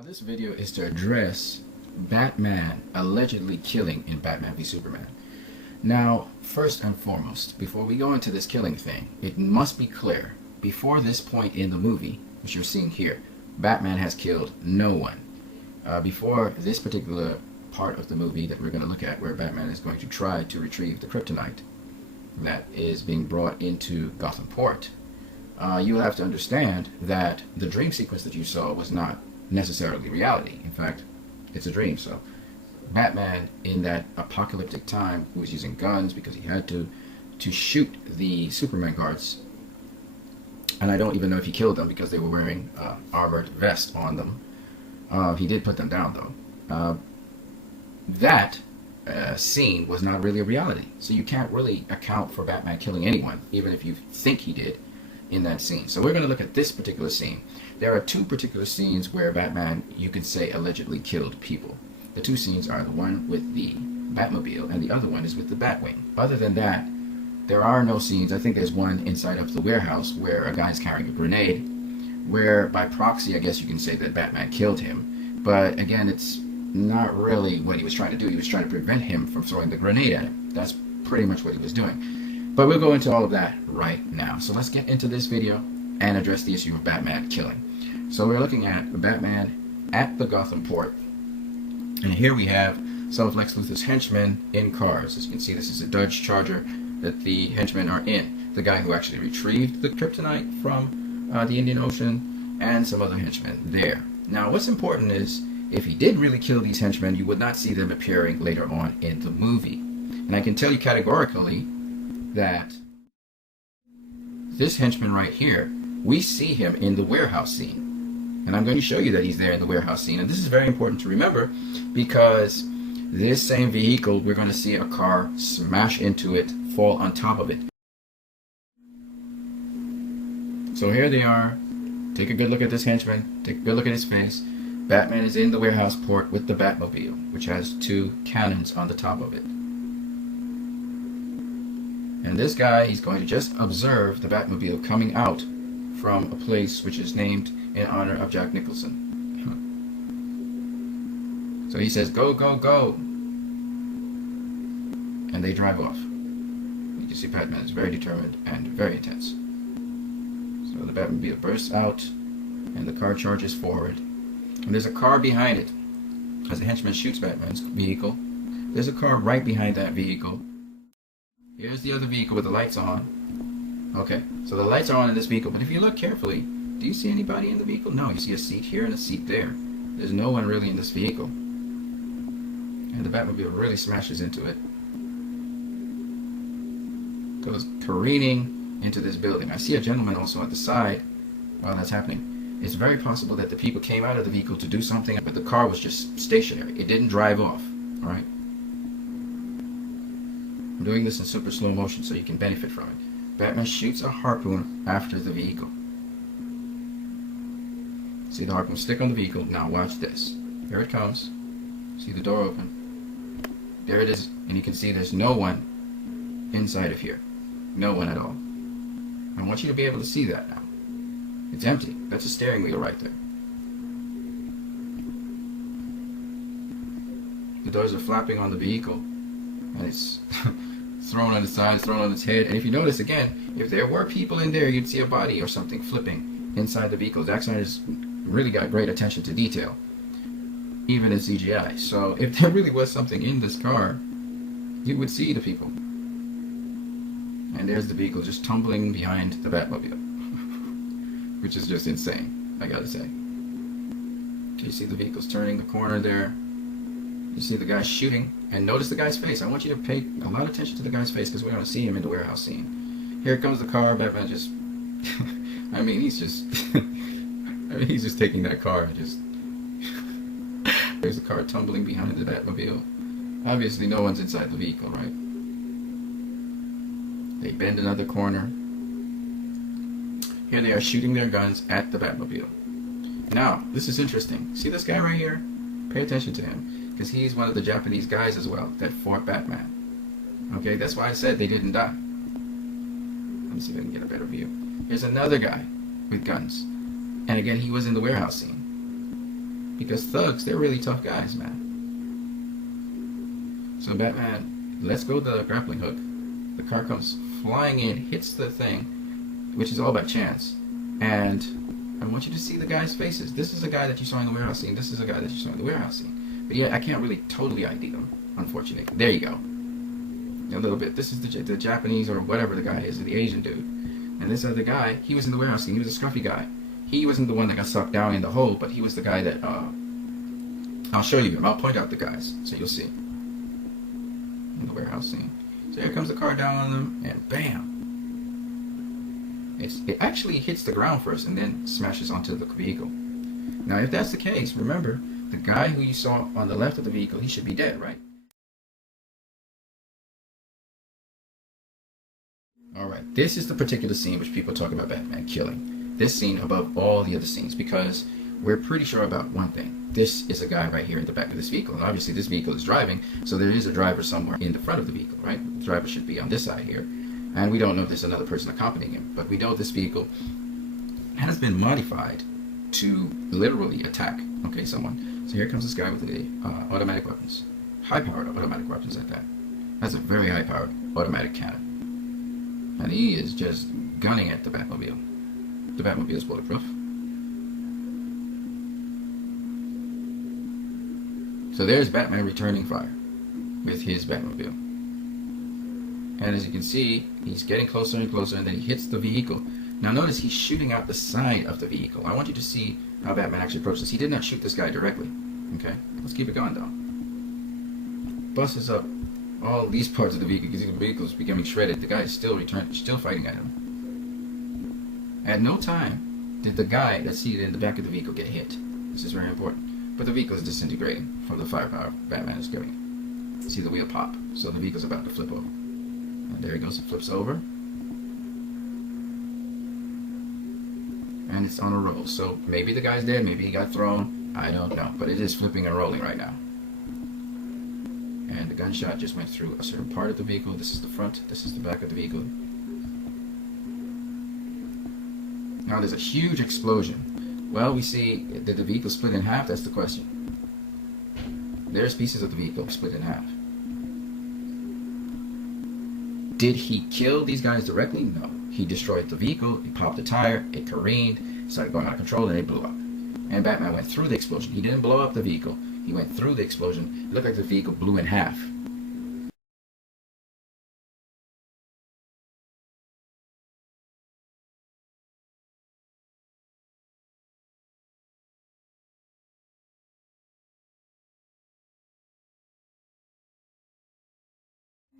Now this video is to address Batman allegedly killing in Batman v Superman. Now, first and foremost, before we go into this killing thing, it must be clear, before this point in the movie, which you're seeing here, Batman has killed no one. Before this particular part of the movie that we're going to look at, where Batman is going to try to retrieve the kryptonite that is being brought into Gotham Port, you will have to understand that the dream sequence that you saw was not necessarily reality. In fact, it's a dream. So Batman, in that apocalyptic time, who was using guns because he had to shoot the Superman guards, and I don't even know if he killed them because they were wearing armored vests on them. He did put them down though. That scene was not really a reality, so you can't really account for Batman killing anyone, even if you think he did in that scene. So we're going to look at this particular scene. There are two particular scenes where Batman, you could say, allegedly killed people. The two scenes are the one with the Batmobile and the other one is with the Batwing. Other than that, there are no scenes. I think there's one inside of the warehouse where a guy's carrying a grenade, where by proxy, I guess you can say that Batman killed him. But again, it's not really what he was trying to do. He was trying to prevent him from throwing the grenade at him. That's pretty much what he was doing. But we'll go into all of that right now. So let's get into this video and address the issue of Batman killing. So we're looking at Batman at the Gotham Port. And here we have some of Lex Luthor's henchmen in cars. As you can see, this is a Dodge Charger that the henchmen are in. The guy who actually retrieved the kryptonite from the Indian Ocean, and some other henchmen there. Now, what's important is, if he did really kill these henchmen, you would not see them appearing later on in the movie. And I can tell you categorically that this henchman right here, we see him in the warehouse scene. And I'm going to show you that he's there in the warehouse scene. And this is very important to remember, because this same vehicle, we're going to see a car smash into it, fall on top of it. So here they are. Take a good look at this henchman. Take a good look at his face. Batman is in the warehouse port with the Batmobile, which has two cannons on the top of it. And this guy, he's going to just observe the Batmobile coming out from a place which is named in honor of Jack Nicholson. So he says, "Go, go, go." And they drive off. You can see Batman is very determined and very intense. So the Batmobile bursts out, and the car charges forward. And there's a car behind it. As the henchman shoots Batman's vehicle, there's a car right behind that vehicle. Here's the other vehicle with the lights on. Okay, so the lights are on in this vehicle, but if you look carefully, do you see anybody in the vehicle? No, you see a seat here and a seat there. There's no one really in this vehicle. And the Batmobile really smashes into it. Goes careening into this building. I see a gentleman also at the side while that's happening. It's very possible that the people came out of the vehicle to do something, but the car was just stationary. It didn't drive off, all right? I'm doing this in super slow motion so you can benefit from it. Batman shoots a harpoon after the vehicle. See the harpoon stick on the vehicle. Now watch this. Here it comes. See the door open. There it is. And you can see there's no one inside of here. No one at all. I want you to be able to see that now. It's empty. That's a steering wheel right there. The doors are flapping on the vehicle. And it's thrown on its side, thrown on its head. And if you notice again, if there were people in there, you'd see a body or something flipping inside the vehicle. Zack Snyder's really got great attention to detail, even in CGI. So if there really was something in this car, you would see the people. And there's the vehicle just tumbling behind the Batmobile, which is just insane, I gotta say. You see the vehicle's turning the corner there. You see the guy shooting, and notice the guy's face. I want you to pay a lot of attention to the guy's face, because we're going to see him in the warehouse scene. Here comes the car. Batman just, I mean, he's just taking that car and just, there's the car tumbling behind the Batmobile. Obviously, no one's inside the vehicle, right? They bend another corner. Here they are shooting their guns at the Batmobile. Now, this is interesting. See this guy right here? Pay attention to him, because he's one of the Japanese guys as well that fought Batman. Okay, that's why I said they didn't die. Let me see if I can get a better view. Here's another guy with guns. And again, he was in the warehouse scene. Because thugs, they're really tough guys, man. So Batman lets go of the grappling hook. The car comes flying in, hits the thing, which is all by chance. And I want you to see the guys' faces. This is a guy that you saw in the warehouse scene. This is a guy that you saw in the warehouse scene. But yeah, I can't really totally ID them, unfortunately. There you go. A little bit. This is the Japanese or whatever the guy is, the Asian dude. And this other guy, he was in the warehouse scene. He was a scruffy guy. He wasn't the one that got sucked down in the hole, but he was the guy that, I'll show you him. I'll point out the guys, so you'll see. In the warehouse scene. So here comes the car down on them, and bam! It actually hits the ground first, and then smashes onto the vehicle. Now, if that's the case, remember, the guy who you saw on the left of the vehicle, he should be dead, right? Alright, this is the particular scene which people talk about Batman killing. This scene above all the other scenes, because we're pretty sure about one thing. This is a guy right here in the back of this vehicle, and obviously this vehicle is driving, so there is a driver somewhere in the front of the vehicle, right? The driver should be on this side here, and we don't know if there's another person accompanying him, but we know this vehicle has been modified to literally attack, okay, someone. So here comes this guy with the automatic weapons. High-powered automatic weapons at that. That's a very high-powered automatic cannon. And he is just gunning at the Batmobile. The Batmobile is bulletproof. So there's Batman returning fire with his Batmobile. And as you can see, he's getting closer and closer, and then he hits the vehicle. Now notice he's shooting out the side of the vehicle. I want you to see how Batman actually approaches. He did not shoot this guy directly. Okay, let's keep it going though. Busts up all these parts of the vehicle because the vehicle is becoming shredded. The guy is still fighting at him. At no time did the guy that's seated in the back of the vehicle get hit. This is very important. But the vehicle is disintegrating from the firepower Batman is giving it. See the wheel pop. So the vehicle's about to flip over. And there he goes, it flips over. And it's on a roll. So maybe the guy's dead, maybe he got thrown. I don't know. But it is flipping and rolling right now. And the gunshot just went through a certain part of the vehicle. This is the front, this is the back of the vehicle. Now there's a huge explosion. Well, we see, did the vehicle split in half? That's the question. There's pieces of the vehicle split in half. Did he kill these guys directly? No. He destroyed the vehicle, he popped the tire, it careened, started going out of control, and it blew up. And Batman went through the explosion. He didn't blow up the vehicle. He went through the explosion. It looked like the vehicle blew in half.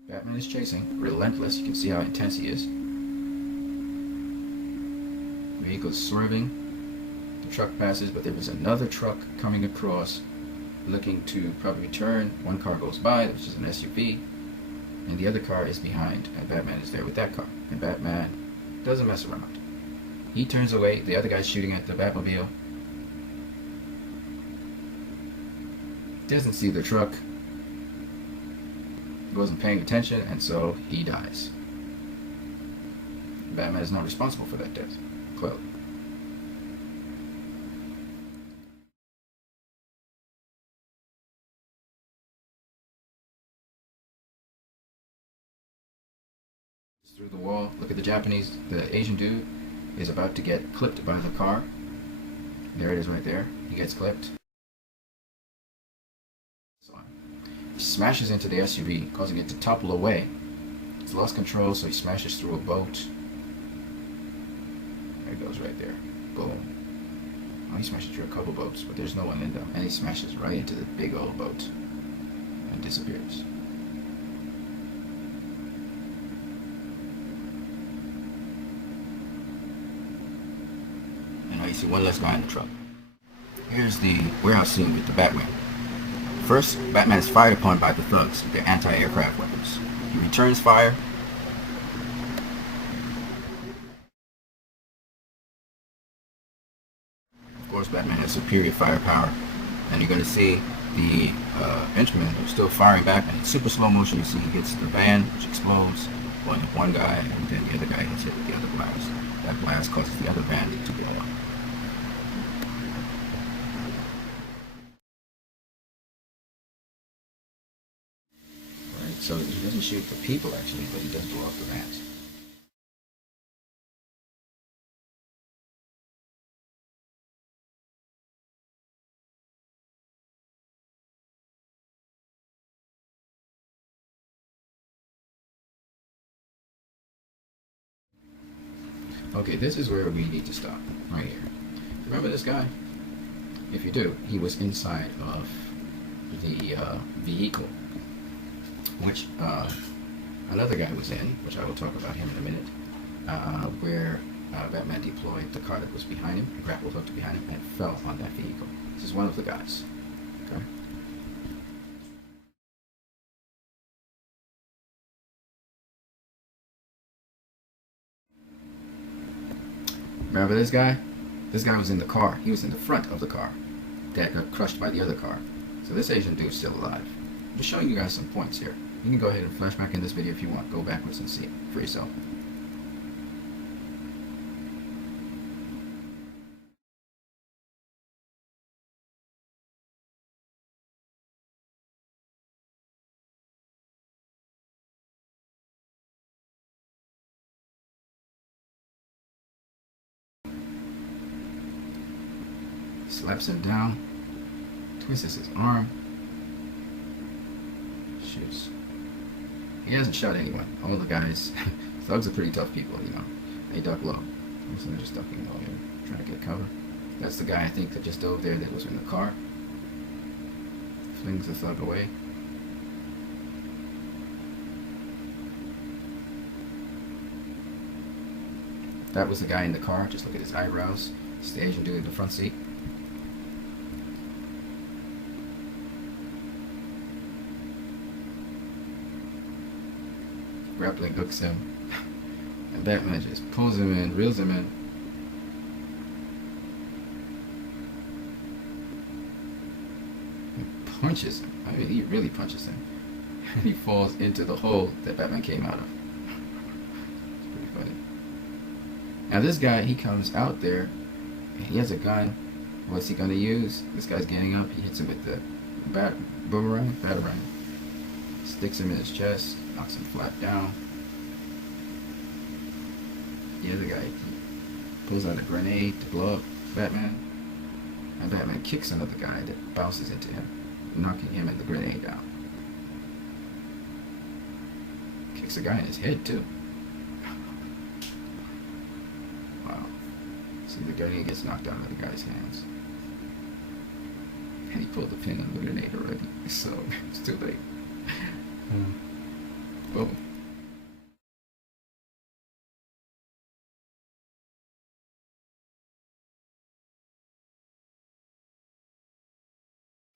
Batman is chasing, relentless. You can see how intense he is. The vehicle is swerving. The truck passes, but there is another truck coming across, looking to probably turn. One car goes by, which is an SUV, and the other car is behind, and Batman is there with that car. And Batman doesn't mess around. He turns away. The other guy's shooting at the Batmobile. Doesn't see the truck. He wasn't paying attention, and so he dies. Batman is not responsible for that death, clearly. Through the wall, look at the Japanese, the Asian dude is about to get clipped by the car. There it is right there. He gets clipped. He smashes into the SUV, causing it to topple away. He's lost control, so he smashes through a boat. There it goes right there. Boom. Oh, he smashes through a couple boats, but there's no one in them. And he smashes right into the big old boat and disappears. And now you see one less guy in the truck. Here's the warehouse scene with the Batwing. First, Batman is fired upon by the thugs with their anti-aircraft weapons. He returns fire. Of course, Batman has superior firepower, and you're going to see the henchman still firing back, and in super slow motion you see he hits the van, which explodes, blowing up one guy, and then the other guy gets hit with the other blast. That blast causes the other van to blow up. So he doesn't shoot the people actually, but he does blow up the vans. Okay, this is where we need to stop, right here. Remember this guy? If you do, he was inside of the vehicle, which another guy was in, which I will talk about him in a minute, where Batman deployed the car that was behind him, grapple hooked behind him, and fell on that vehicle. This is one of the guys. Okay. Remember this guy? This guy was in the car. He was in the front of the car that got crushed by the other car. So this Asian dude's still alive. I'm just showing you guys some points here. You can go ahead and flash back in this video if you want. Go backwards and see it for yourself. Slaps him down, twists his arm, shoots. He hasn't shot anyone. All the guys, thugs are pretty tough people, you know. They duck low. They're just ducking low here, trying to get cover. That's the guy I think that just dove there that was in the car. Flings the thug away. That was the guy in the car. Just look at his eyebrows. It's the Asian dude in the front seat. Grappling hooks him, and Batman just pulls him in, reels him in. He punches him. I mean, he really punches him. And he falls into the hole that Batman came out of. It's pretty funny. Now this guy, he comes out there, and he has a gun. What's he gonna use? This guy's getting up. He hits him with the batarang. Sticks him in his chest, knocks him flat down. The other guy pulls out a grenade to blow up Batman, and Batman kicks another guy that bounces into him, knocking him and the grenade down. Kicks a guy in his head too. Wow. See, the grenade gets knocked out of the guy's hands. And he pulled the pin on the grenade already, so it's too late. Boom.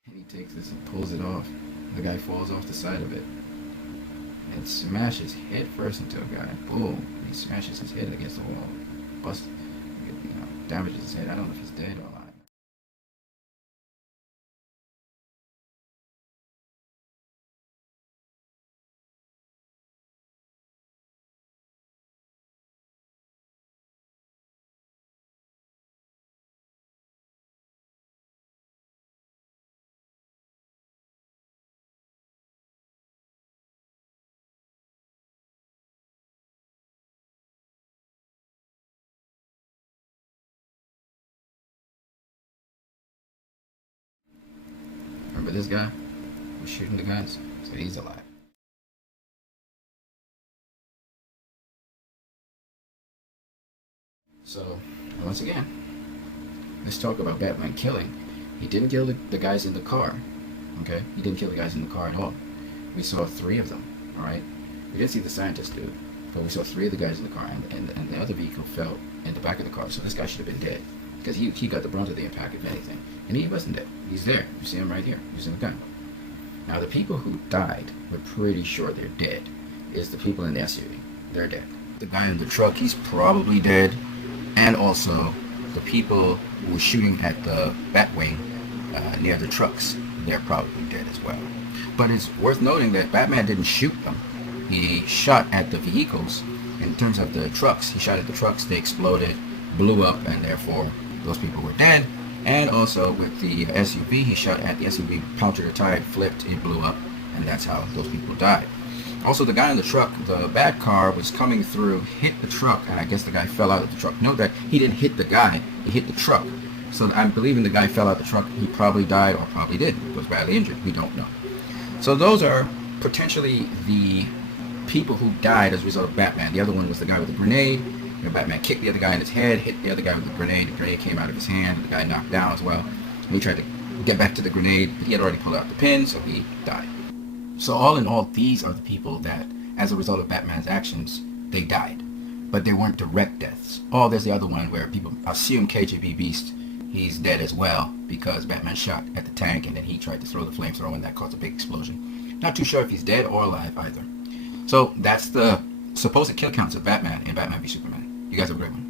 And he takes this and pulls it off. The guy falls off the side of it and smashes head first into a guy. Boom. He smashes his head against the wall. Busts, damages his head. I don't know if he's dead or alive. Remember this guy who's shooting the guns? So he's alive. So, once again, let's talk about Batman killing. He didn't kill the guys in the car. Okay? He didn't kill the guys in the car at all. We saw 3 of them. Alright? We didn't see the scientist dude. But we saw 3 of the guys in the car, and the other vehicle fell in the back of the car. So this guy should have been dead. Because he got the brunt of the impact, if anything. And he wasn't dead. He's there. You see him right here, using a gun. Now, the people who died, we're pretty sure they're dead, is the people in the SUV. They're dead. The guy in the truck, he's probably dead. And also, the people who were shooting at the Batwing near the trucks, they're probably dead as well. But it's worth noting that Batman didn't shoot them. He shot at the vehicles. In terms of the trucks, he shot at the trucks, they exploded, blew up, and therefore those people were dead. And also with the SUV, he shot at the SUV, punctured a tire, flipped, it blew up, and that's how those people died. Also, the guy in the truck, the bad car was coming through, hit the truck, and I guess the guy fell out of the truck. Note that he didn't hit the guy, he hit the truck. So I'm believing the guy fell out of the truck. He probably died or probably didn't. Was badly injured. We don't know. So those are potentially the people who died as a result of Batman. The other one was the guy with the grenade. Batman kicked the other guy in his head, hit the other guy with the grenade. The grenade came out of his hand. The guy knocked down as well. And he tried to get back to the grenade. He had already pulled out the pin, so he died. So all in all, these are the people that, as a result of Batman's actions, they died. But they weren't direct deaths. Oh, there's the other one where people assume KJB Beast, he's dead as well because Batman shot at the tank and then he tried to throw the flamethrower and that caused a big explosion. Not too sure if he's dead or alive either. So that's the supposed kill counts of Batman in Batman v Superman. You guys have a great one.